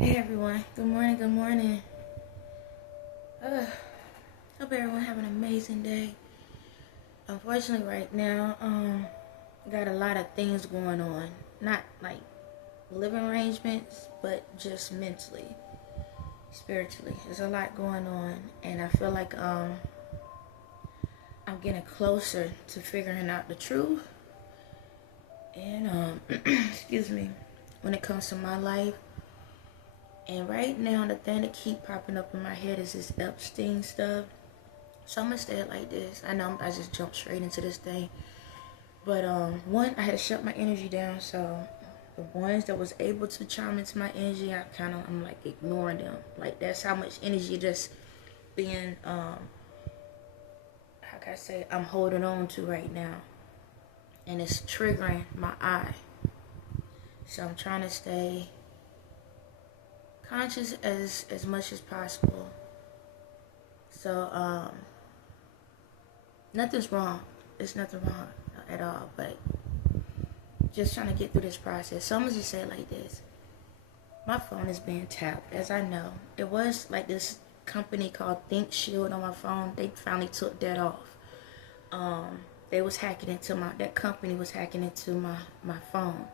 Hey everyone, good morning, good morning. Hope everyone have an amazing day. Unfortunately right now, got a lot of things going on. Not like living arrangements, but just mentally, spiritually. There's a lot going on and I feel like I'm getting closer to figuring out the truth. And excuse me, when it comes to my life. And right now, the thing that keep popping up in my head is this Epstein stuff. So I'm gonna say it like this. I know I just jumped straight into this thing, but one, I had to shut my energy down. So the ones that was able to chime into my energy, I'm like ignoring them. Like that's how much energy just being how can I say, I'm holding on to right now, and it's triggering my eye. So I'm trying to stay conscious as much as possible. So nothing's wrong. There's nothing wrong at all, but just trying to get through this process. So I'm gonna just say it like this. My phone is being tapped, as I know. It was like this company called Think Shield on my phone. They finally took that off. They was hacking into that company was hacking into my phone.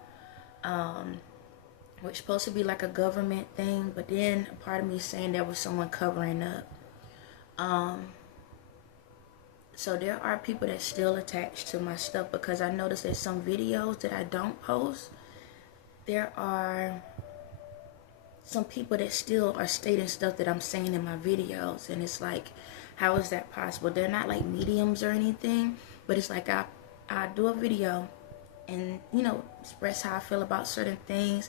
Which supposed to be like a government thing, but then a part of me is saying there was someone covering up. So there are people that still attached to my stuff because I noticed there's some videos that I don't post. There are some people that still are stating stuff that I'm saying in my videos, and it's like, how is that possible? They're not like mediums or anything, but it's like I do a video and express how I feel about certain things.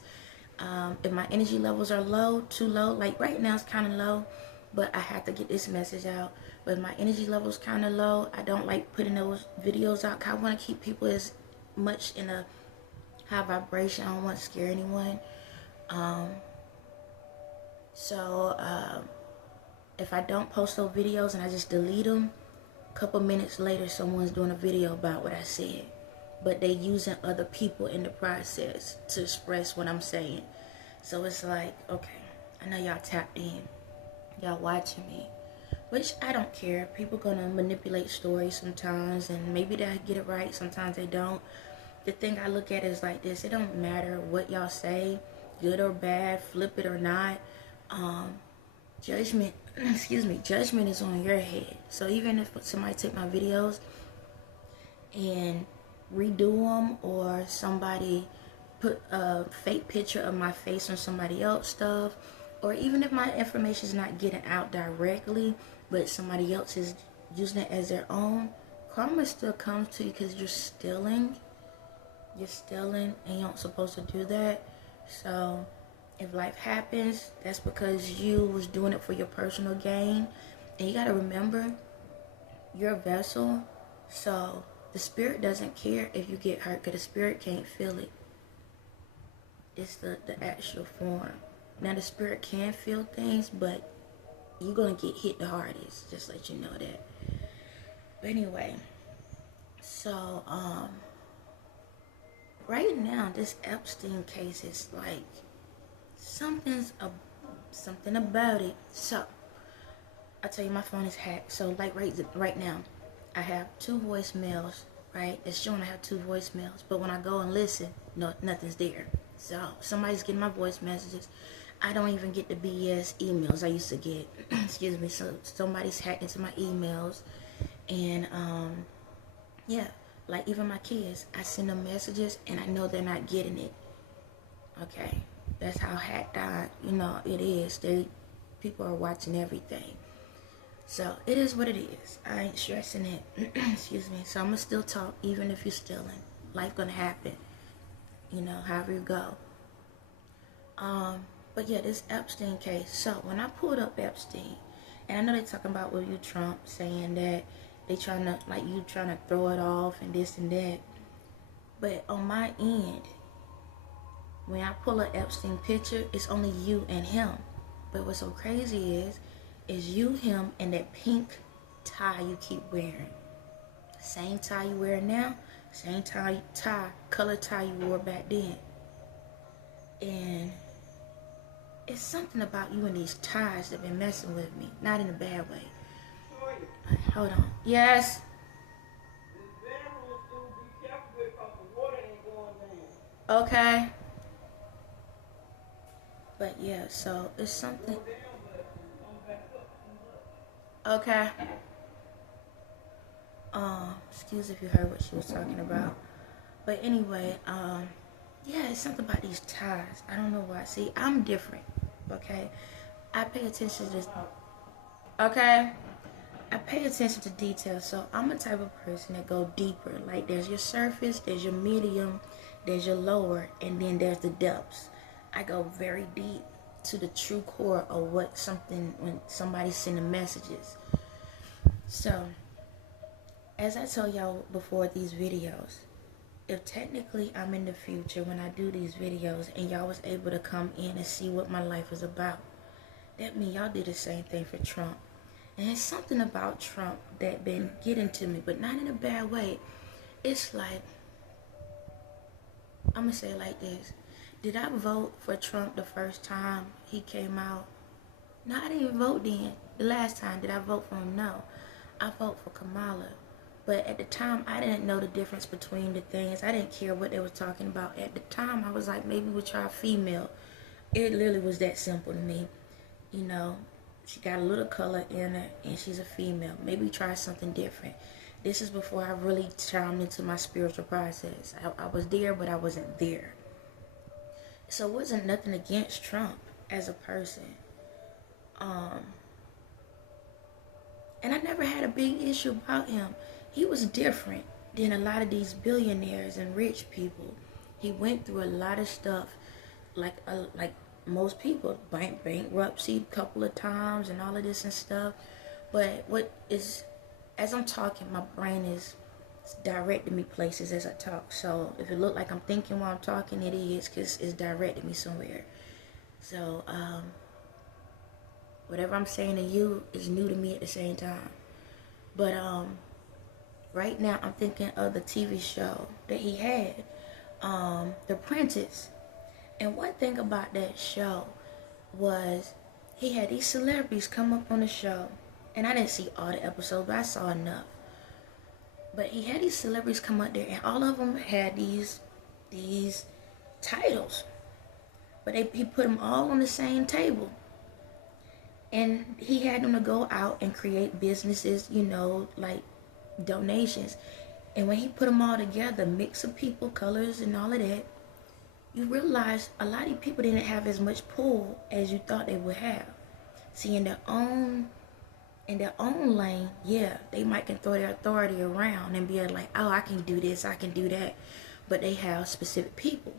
If my energy levels are low, too low, like right now it's kind of low, but I have to get this message out. But if my energy level's kind of low, I don't like putting those videos out because I want to keep people as much in a high vibration. I don't want to scare anyone. So if I don't post those videos and I just delete them, a couple minutes later someone's doing a video about what I said, but they using other people in the process to express what I'm saying. So it's like, okay, I know y'all tapped in, y'all watching me, which I don't care. People gonna manipulate stories sometimes, and maybe they get it right, sometimes they don't. The thing I look at is like this: it don't matter what y'all say, good or bad, flip it or not. Judgment, judgment is on your head. So even if somebody take my videos and redo them, or somebody put a fake picture of my face on somebody else's stuff, or even if my information is not getting out directly, but somebody else is using it as their own, karma still comes to you because you're stealing. You're stealing, and you aren't supposed to do that. So if life happens, that's because you was doing it for your personal gain. And you got to remember, you're a vessel. So the spirit doesn't care if you get hurt, because the spirit can't feel it. It's the actual form. Now the spirit can feel things, but you're going to get hit the hardest. Just let you know that. But anyway, so right now this Epstein case is like, something about it. So I tell you, my phone is hacked. So like right now I have 2 voicemails, right? It's showing I have 2 voicemails, but when I go and listen, no, nothing's there. So somebody's getting my voice messages. I don't even get the BS emails I used to get. Excuse me. So somebody's hacked into my emails, and yeah, like even my kids, I send them messages and I know they're not getting it. Okay, that's how hacked it is. People are watching everything. So it is what it is. I ain't stressing it. Excuse me. So I'm gonna still talk even if you're stealing. Life gonna happen. However you go. But yeah, this Epstein case. So when I pulled up Epstein, and I know they're talking about with you Trump saying that they trying to throw it off and this and that. But on my end, when I pull an Epstein picture, it's only you and him. But what's so crazy is you, him, and that pink tie you keep wearing. Same tie you wear now, same color tie you wore back then. And it's something about you and these ties that been messing with me. Not in a bad way. Hold on. Yes. Okay. But yeah, so it's something. Okay. Excuse if you heard what she was talking about. But anyway, yeah, it's something about these ties. I don't know why. See, I'm different. Okay. I pay attention to this. Okay. I pay attention to details. So I'm a type of person that go deeper. Like there's your surface, there's your medium, there's your lower, and then there's the depths. I go very deep to the true core of what something, when somebody's sending messages. So, as I told y'all before these videos, if technically I'm in the future when I do these videos and y'all was able to come in and see what my life is about, that means y'all did the same thing for Trump. And it's something about Trump that been getting to me, but not in a bad way. It's like, I'm going to say it like this. Did I vote for Trump the first time he came out? No, I didn't even vote then. The last time, did I vote for him? No. I voted for Kamala. But at the time, I didn't know the difference between the things. I didn't care what they were talking about. At the time, I was like, maybe we'll try female. It literally was that simple to me. You know, she got a little color in her, and she's a female. Maybe try something different. This is before I really chimed into my spiritual process. I was there, but I wasn't there. So it wasn't nothing against Trump as a person. And I never had a big issue about him. He was different than a lot of these billionaires and rich people. He went through a lot of stuff, like most people, bankruptcy a couple of times and all of this and stuff. But what is, as I'm talking, my brain is directing me places as I talk. So if it look like I'm thinking while I'm talking, it is, because it's directing me somewhere. So whatever I'm saying to you is new to me at the same time. But right now I'm thinking of the TV show that he had, The Apprentice. And one thing about that show was he had these celebrities come up on the show. And I didn't see all the episodes, but I saw enough. But he had these celebrities come up there, and all of them had these titles. But he put them all on the same table. And he had them to go out and create businesses, you know, like donations. And when he put them all together, mix of people, colors, and all of that, you realize a lot of people didn't have as much pull as you thought they would have. See, in their own lane, yeah, they might can throw their authority around and be like, oh, I can do this, I can do that. But they have specific people.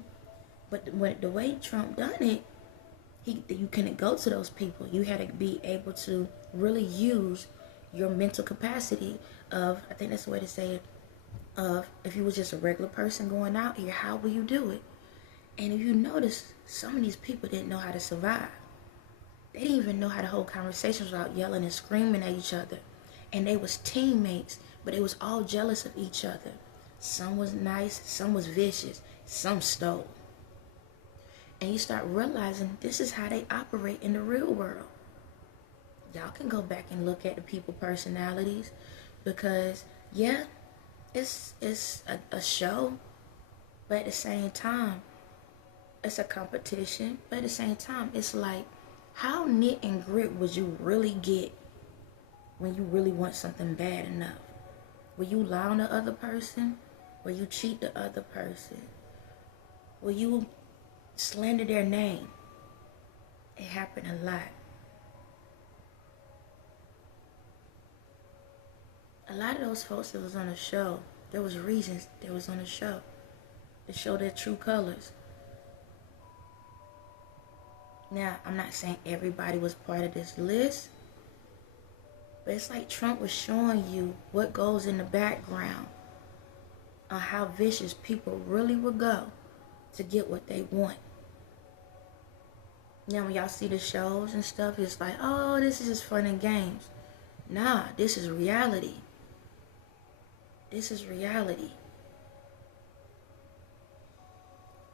But when the way Trump done it, you couldn't go to those people. You had to be able to really use your mental capacity of, I think that's the way to say it, of if you was just a regular person going out here, how will you do it? And if you notice, some of these people didn't know how to survive. They didn't even know how to hold conversations without yelling and screaming at each other. And they was teammates, but they was all jealous of each other. Some was nice, some was vicious, some stole. And you start realizing this is how they operate in the real world. Y'all can go back and look at the people personalities, because yeah, it's a show, but at the same time, it's a competition. But at the same time, it's like, how knit and grit would you really get when you really want something bad enough? Will you lie on the other person? Will you cheat the other person? Will you slander their name? It happened a lot. A lot of those folks that was on the show, there was reasons they was on the show to show their true colors. Now, I'm not saying everybody was part of this list, but it's like Trump was showing you what goes in the background on how vicious people really would go to get what they want. Now, when y'all see the shows and stuff, it's like, oh, this is just fun and games. Nah, this is reality. This is reality.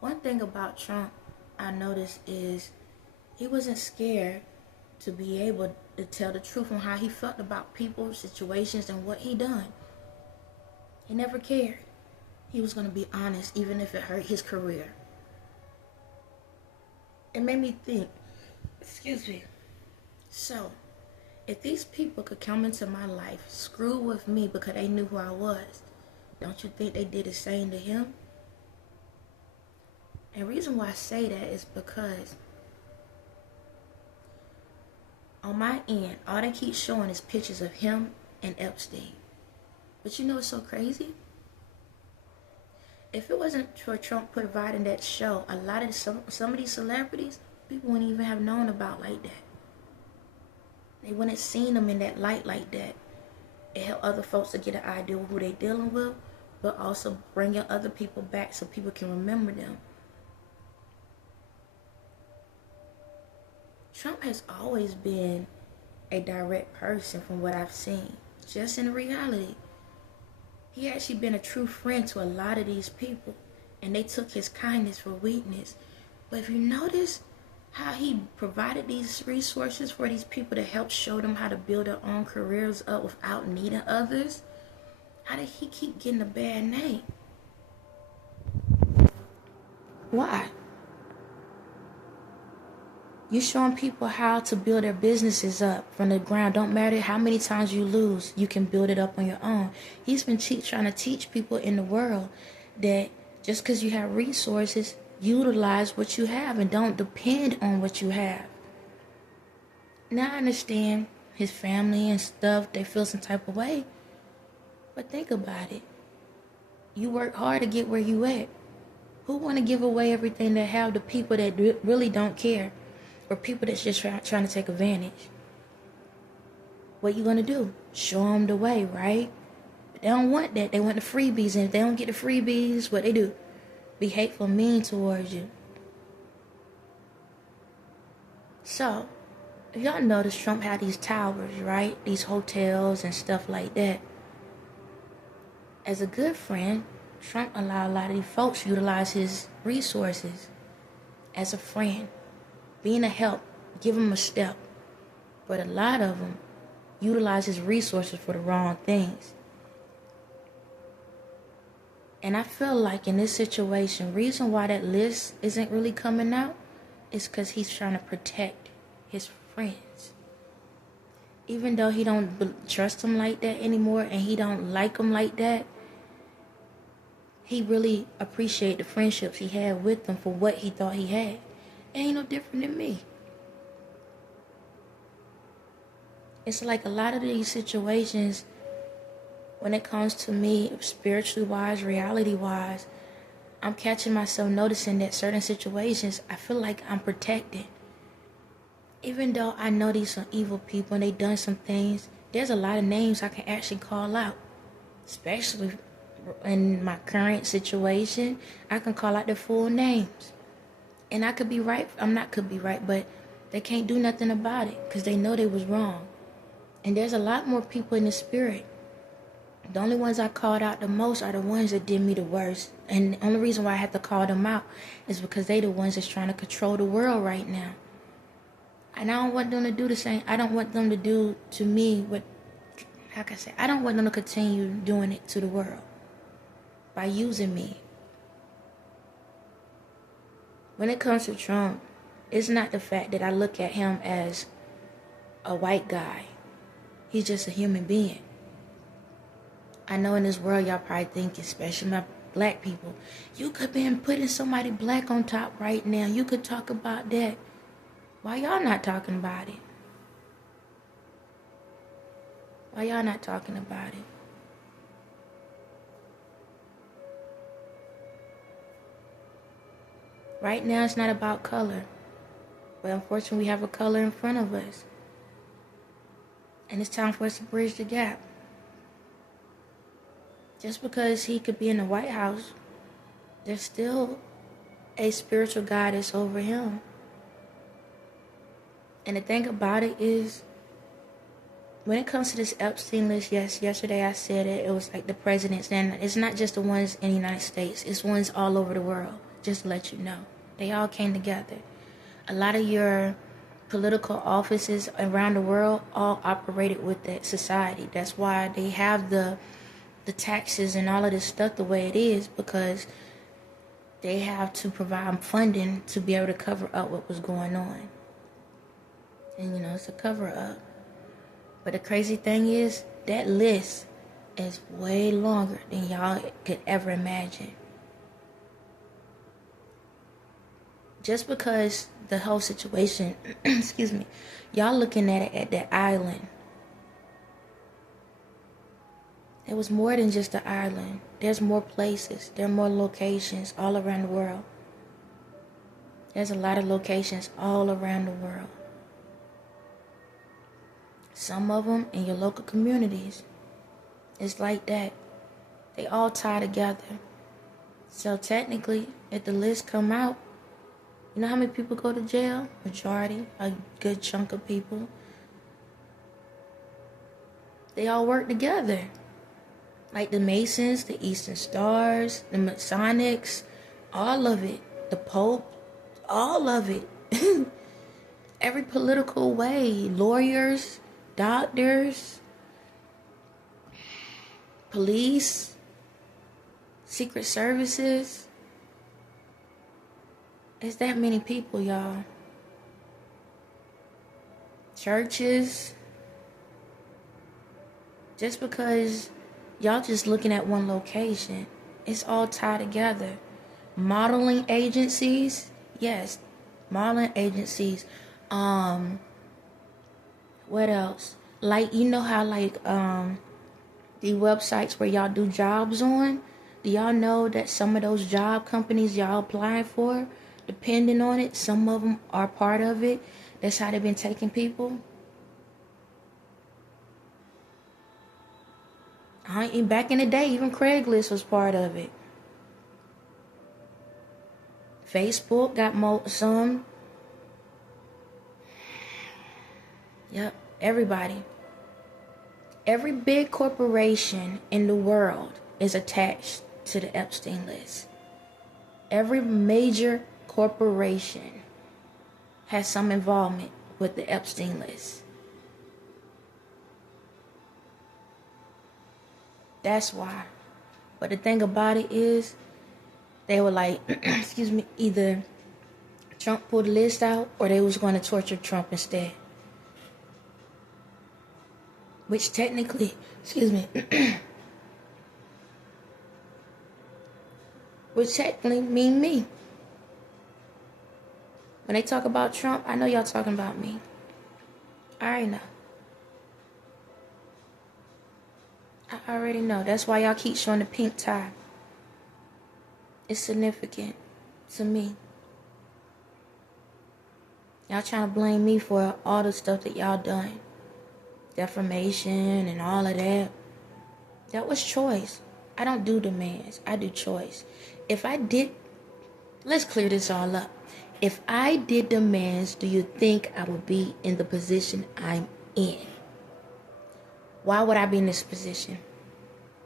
One thing about Trump I noticed is He wasn't scared to be able to tell the truth on how he felt about people, situations, and what he done. He never cared. He was going to be honest, even if it hurt his career. It made me think, excuse me. So, if these people could come into my life, screw with me because they knew who I was, don't you think they did the same to him? And the reason why I say that is because on my end, all they keep showing is pictures of him and Epstein. But you know what's so crazy? If it wasn't for Trump providing that show, a lot of some of these celebrities, people wouldn't even have known about like that. They wouldn't have seen them in that light like that. It helped other folks to get an idea of who they dealing with, but also bringing other people back so people can remember them. Trump has always been a direct person from what I've seen, just in reality. He actually been a true friend to a lot of these people, and they took his kindness for weakness. But if you notice how he provided these resources for these people to help show them how to build their own careers up without needing others, how did he keep getting a bad name? Why? You're showing people how to build their businesses up from the ground. Don't matter how many times you lose, you can build it up on your own. He's been trying to teach people in the world that just because you have resources, utilize what you have and don't depend on what you have. Now I understand his family and stuff, they feel some type of way. But think about it. You work hard to get where you at. Who want to give away everything they have to people that really don't care? Or people that's just trying to take advantage? What you gonna do? Show them the way, right? But they don't want that. They want the freebies, and if they don't get the freebies, what they do? Be hateful, mean towards you. So, if y'all notice, Trump had these towers, right? These hotels and stuff like that. As a good friend, Trump allowed a lot of these folks to utilize his resources as a friend. Being a help, give them a step. But a lot of them utilize his resources for the wrong things. And I feel like in this situation, reason why that list isn't really coming out is because he's trying to protect his friends. Even though he don't trust them like that anymore and he don't like them like that, he really appreciated the friendships he had with them for what he thought he had. Ain't no different than me. It's like a lot of these situations, when it comes to me, spiritually wise, reality wise, I'm catching myself noticing that certain situations, I feel like I'm protected. Even though I know these some evil people and they done some things, there's a lot of names I can actually call out. Especially in my current situation, I can call out their full names. And I could be right, could be right, but they can't do nothing about it because they know they was wrong. And there's a lot more people in the spirit. The only ones I called out the most are the ones that did me the worst. And the only reason why I had to call them out is because they the ones that's trying to control the world right now. And I don't want them to do the same. I don't want them to do to me what, how can I say, I don't want them to continue doing it to the world by using me. When it comes to Trump, it's not the fact that I look at him as a white guy. He's just a human being. I know in this world y'all probably think, especially my black people, you could be putting somebody black on top right now. You could talk about that. Why y'all not talking about it? Why y'all not talking about it? Right now, it's not about color. But unfortunately, we have a color in front of us. And it's time for us to bridge the gap. Just because he could be in the White House, there's still a spiritual guidance over him. And the thing about it is, when it comes to this Epstein list, yes, yesterday I said it was like the presidents. And it's not just the ones in the United States. It's ones all over the world. Just to let you know. They all came together. A lot of your political offices around the world all operated with that society. That's why they have the taxes and all of this stuff the way it is, because they have to provide funding to be able to cover up what was going on. And it's a cover up. But the crazy thing is, that list is way longer than y'all could ever imagine. Just because the whole situation, excuse me, y'all looking at it at the island. It was more than just the island. There's more places. There are more locations all around the world. There's a lot of locations all around the world. Some of them in your local communities. It's like that. They all tie together. So technically, if the list come out, you know how many people go to jail? Majority, a good chunk of people. They all work together. Like the Masons, the Eastern Stars, the Masonics, all of it. The Pope, all of it. Every political way. Lawyers, doctors, police, secret services. It's that many people, y'all. Churches. Just because y'all just looking at one location, it's all tied together. Modeling agencies, yes, modeling agencies. What else? Like, you know how the websites where y'all do jobs on? Do y'all know that some of those job companies y'all applying for, depending on it, some of them are part of it? That's how they've been taking people. Back in the day, even Craigslist was part of it. Facebook got some. Yep, everybody. Every big corporation in the world is attached to the Epstein list. Every major corporation has some involvement with the Epstein list. That's why. But the thing about it is, they were like, excuse me, either Trump pulled the list out or they was going to torture Trump instead. Which technically, excuse me, which technically mean me. When they talk about Trump, I know y'all talking about me. I already know. I already know. That's why y'all keep showing the pink tie. It's significant to me. Y'all trying to blame me for all the stuff that y'all done. Defamation and all of that. That was choice. I don't do demands. I do choice. If I did, let's clear this all up. If I did demands, do you think I would be in the position I'm in? Why would I be in this position?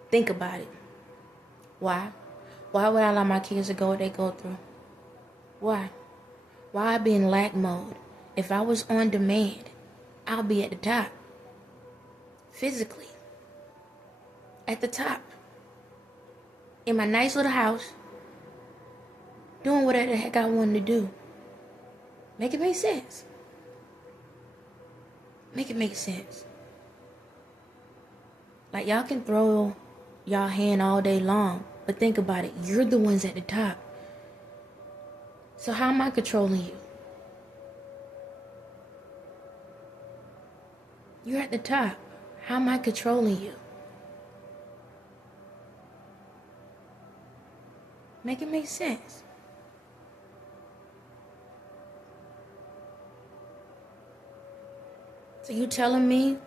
Think about it. Why? Why would I allow my kids to go what they go through? Why? Why I be in lack mode? If I was on demand, I'll be at the top. Physically. At the top. In my nice little house. Doing whatever the heck I wanted to do. Make it make sense. Make it make sense. Like, y'all can throw y'all hand all day long, but think about it. You're the ones at the top. So how am I controlling you? You're at the top. How am I controlling you? Make it make sense. So you telling me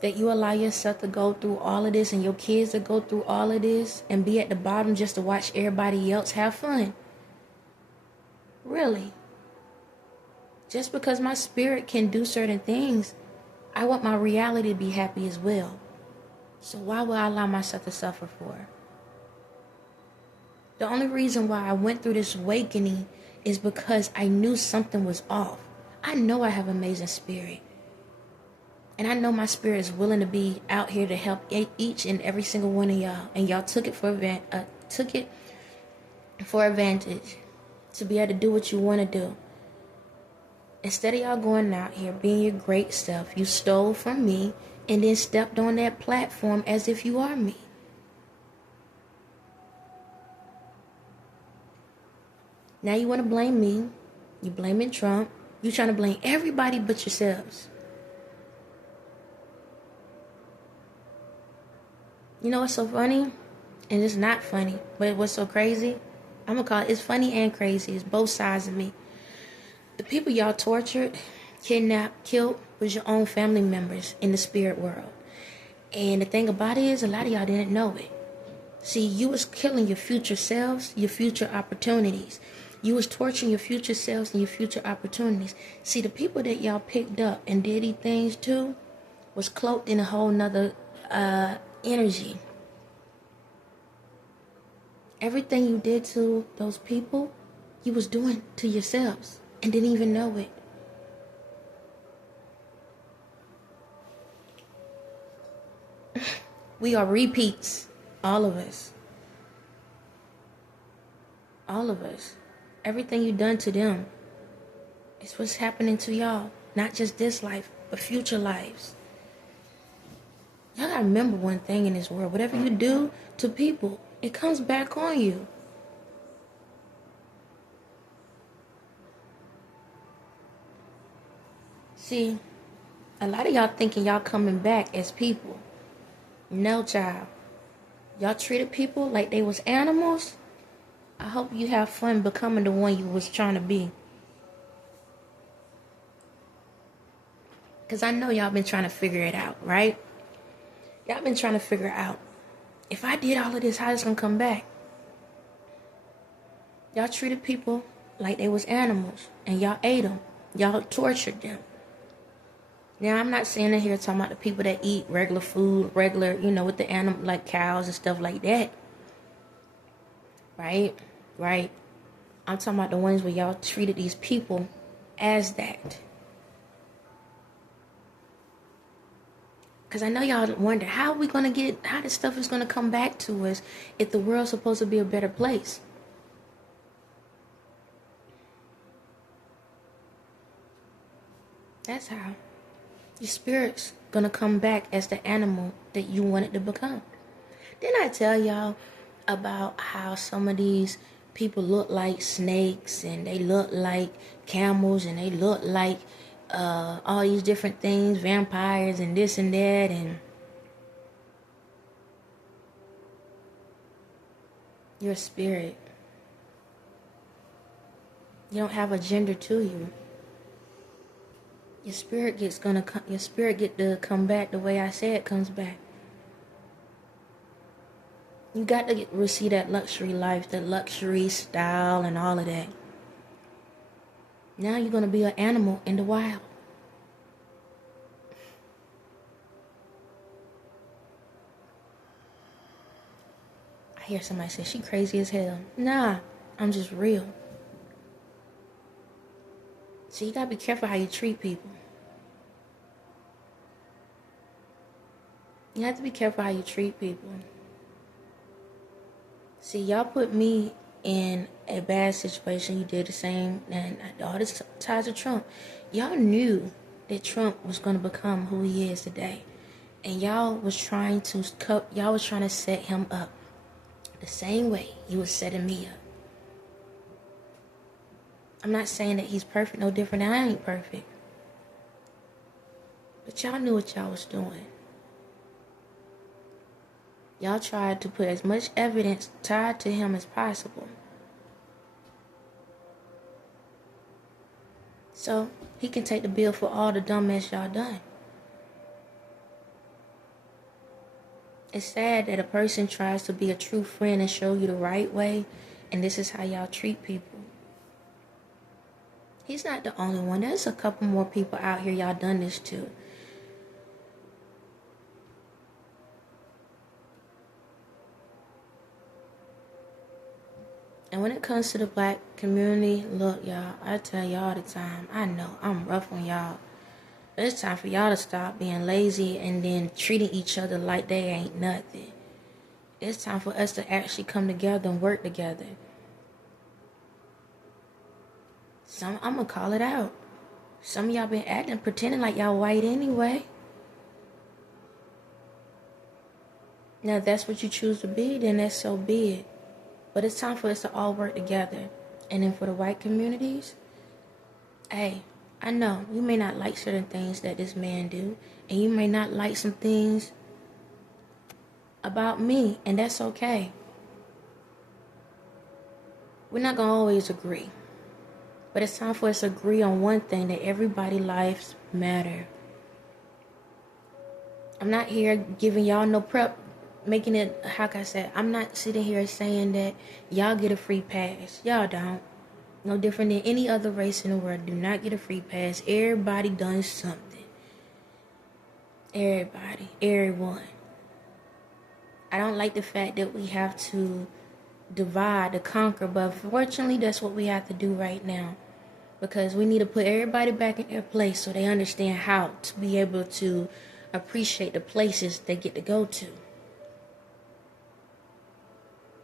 that you allow yourself to go through all of this and your kids to go through all of this and be at the bottom just to watch everybody else have fun? Really? Just because my spirit can do certain things, I want my reality to be happy as well. So why would I allow myself to suffer for? The only reason why I went through this awakening is because I knew something was off. I know I have an amazing spirit. And I know my spirit is willing to be out here to help each and every single one of y'all. And y'all took it for advantage to be able to do what you want to do. Instead of y'all going out here being your great self, you stole from me and then stepped on that platform as if you are me. Now you want to blame me. You blaming Trump. You trying to blame everybody but yourselves. You know what's so funny? And it's not funny, but what's so crazy? I'm going to call it, it's funny and crazy. It's both sides of me. The people y'all tortured, kidnapped, killed was your own family members in the spirit world. And the thing about it is, a lot of y'all didn't know it. See, you was killing your future selves, your future opportunities. You was torturing your future selves and your future opportunities. See, the people that y'all picked up and did these things to was cloaked in a whole nother energy. Everything you did to those people, you was doing to yourselves and didn't even know it. We are repeats, all of us. All of us. Everything you done to them is what's happening to y'all. Not just this life, but future lives. Y'all gotta remember one thing in this world. Whatever you do to people, it comes back on you. See, a lot of y'all thinking y'all coming back as people. No, child. Y'all treated people like they was animals. I hope you have fun becoming the one you was trying to be. Because I know y'all been trying to figure it out, right? Y'all been trying to figure out, if I did all of this, how it's going to come back? Y'all treated people like they was animals, and y'all ate them. Y'all tortured them. Now, I'm not saying that here talking about the people that eat regular food, regular, with the animal, like cows and stuff like that. Right? I'm talking about the ones where y'all treated these people as that. Because I know y'all wonder, how this stuff is going to come back to us if the world's supposed to be a better place? That's how. Your spirit's going to come back as the animal that you wanted to become. Didn't I tell y'all about how some of these people look like snakes, and they look like camels, and they look like all these different things, vampires and this and that, and your spirit. You don't have a gender to you. Your spirit get to come back the way I say it comes back. You got to receive that luxury life, that luxury style and all of that. Now you're going to be an animal in the wild. I hear somebody say, she crazy as hell. Nah, I'm just real. So you got to be careful how you treat people. You have to be careful how you treat people. See, y'all put me in a bad situation. You did the same. And all this ties to Trump. Y'all knew that Trump was going to become who he is today. And y'all was trying to set him up the same way you was setting me up. I'm not saying that he's perfect, no different than I ain't perfect. But y'all knew what y'all was doing. Y'all tried to put as much evidence tied to him as possible. So he can take the bill for all the dumb mess y'all done. It's sad that a person tries to be a true friend and show you the right way, and this is how y'all treat people. He's not the only one. There's a couple more people out here y'all done this to. And when it comes to the black community, look, y'all, I tell y'all all the time, I know I'm rough on y'all. But it's time for y'all to stop being lazy and then treating each other like they ain't nothing. It's time for us to actually come together and work together. I'm going to call it out. Some of y'all been acting, pretending like y'all white anyway. Now, if that's what you choose to be, then that's so be it. But it's time for us to all work together. And then for the white communities, hey, I know you may not like certain things that this man do, and you may not like some things about me, and that's okay. We're not going to always agree. But it's time for us to agree on one thing, that everybody's lives matter. I'm not here giving y'all no prep, making it, how can I say, I'm not sitting here saying that y'all get a free pass. Y'all don't. No different than any other race in the world. Do not get a free pass. Everybody done something. Everybody. Everyone. I don't like the fact that we have to divide to conquer, but unfortunately that's what we have to do right now. Because we need to put everybody back in their place so they understand how to be able to appreciate the places they get to go to.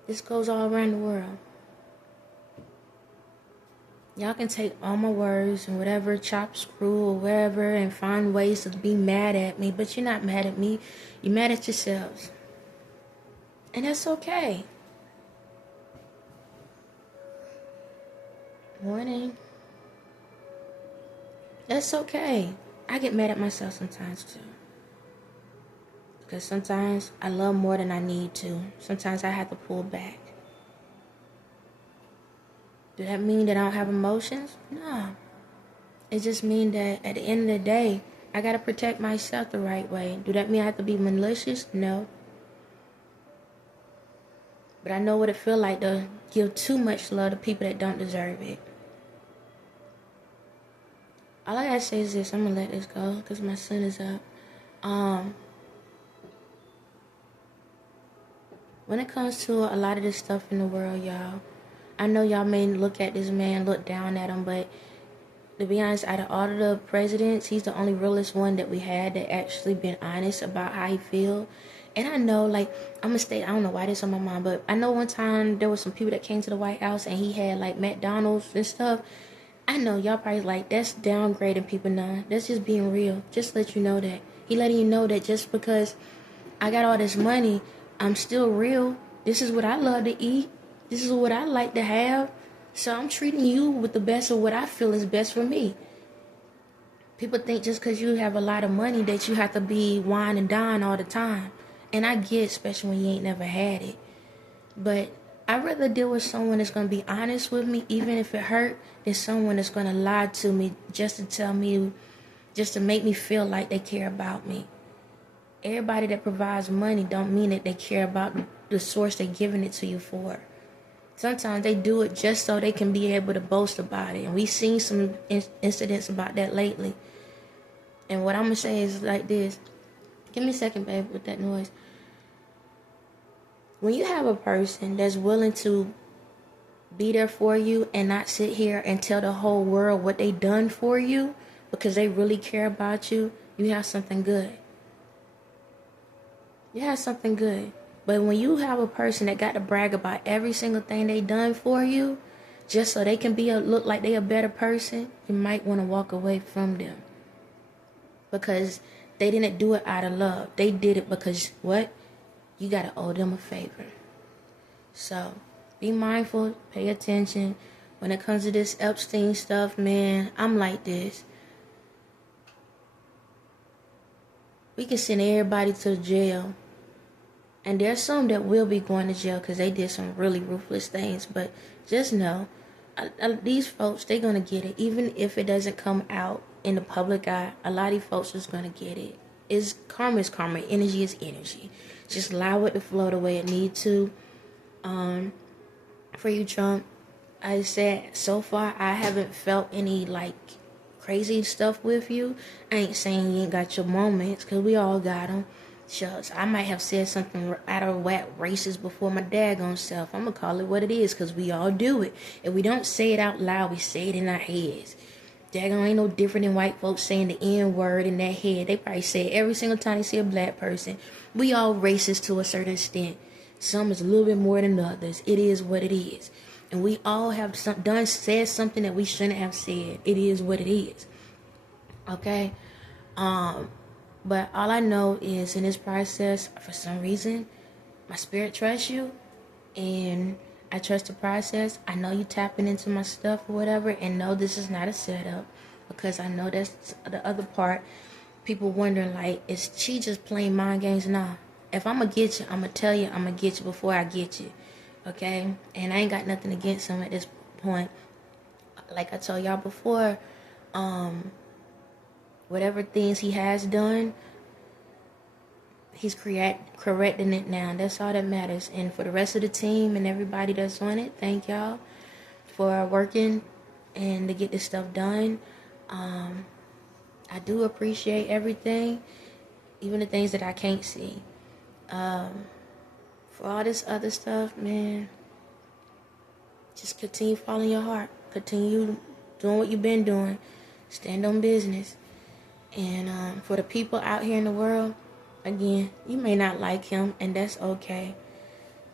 This goes all around the world. Y'all can take all my words and whatever, chop, screw, or wherever, and find ways to be mad at me, but you're not mad at me. You're mad at yourselves. And that's okay. Morning. That's okay. I get mad at myself sometimes too. Because sometimes I love more than I need to. Sometimes I have to pull back. Do that mean that I don't have emotions? No. It just means that at the end of the day, I got to protect myself the right way. Do that mean I have to be malicious? No. But I know what it feels like to give too much love to people that don't deserve it. All I gotta say is this. I'm gonna let this go because my sun is up. When it comes to a lot of this stuff in the world, y'all, I know y'all may look at this man, look down at him, but to be honest, out of all of the presidents, he's the only realest one that we had that actually been honest about how he feel. And I know, like, I'm gonna state, I don't know why this on my mind, but I know one time there was some people that came to the White House and he had like McDonald's and stuff. I know y'all probably like, that's downgrading people now. That's just being real. Just let you know that. He letting you know that just because I got all this money, I'm still real. This is what I love to eat. This is what I like to have. So I'm treating you with the best of what I feel is best for me. People think just because you have a lot of money that you have to be wine and dine all the time. And I get, especially when you ain't never had it. But I'd rather deal with someone that's going to be honest with me, even if it hurt, than someone that's going to lie to me just to tell me, just to make me feel like they care about me. Everybody that provides money don't mean that they care about the source they're giving it to you for. Sometimes they do it just so they can be able to boast about it. And we've seen some incidents about that lately. And what I'm going to say is like this. Give me a second, babe, with that noise. When you have a person that's willing to be there for you and not sit here and tell the whole world what they done for you because they really care about you, you have something good. You have something good. But when you have a person that got to brag about every single thing they done for you just so they can look like they a better person, you might want to walk away from them. Because they didn't do it out of love. They did it because, what? You got to owe them a favor. So, be mindful, pay attention. When it comes to this Epstein stuff, man, I'm like this. We can send everybody to jail. And there's some that will be going to jail because they did some really ruthless things. But just know, these folks, they're going to get it. Even if it doesn't come out in the public eye, a lot of these folks is going to get it. Karma is karma. Energy is energy. Just allow it to flow the way it needs to. For you, Trump, I said, so far, I haven't felt any, like, crazy stuff with you. I ain't saying you ain't got your moments, because we all got them. Shucks, I might have said something out of whack racist before my daggone self. I'm gonna call it what it is, because we all do it. If we don't say it out loud, we say it in our heads. Daggone ain't no different than white folks saying the N-word in their head. They probably say it every single time they see a black person. We all racist to a certain extent. Some is a little bit more than others. It is what it is. And we all have said something that we shouldn't have said. It is what it is. Okay? But all I know is in this process, for some reason, my spirit trusts you, and I trust the process. I know you tapping into my stuff or whatever, and no, this is not a setup, because I know that's the other part. People wondering, like, is she just playing mind games? Nah. If I'm going to get you, I'm going to tell you I'm going to get you before I get you. Okay? And I ain't got nothing against him at this point. Like I told y'all before, whatever things he has done, he's correcting it now. That's all that matters. And for the rest of the team and everybody that's on it, thank y'all for working and to get this stuff done. I do appreciate everything, even the things that I can't see. For all this other stuff, man, just continue following your heart. Continue doing what you've been doing. Stand on business. And for the people out here in the world, again, you may not like him, and that's okay.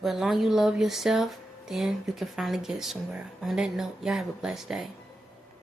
But as long as you love yourself, then you can finally get somewhere. On that note, y'all have a blessed day.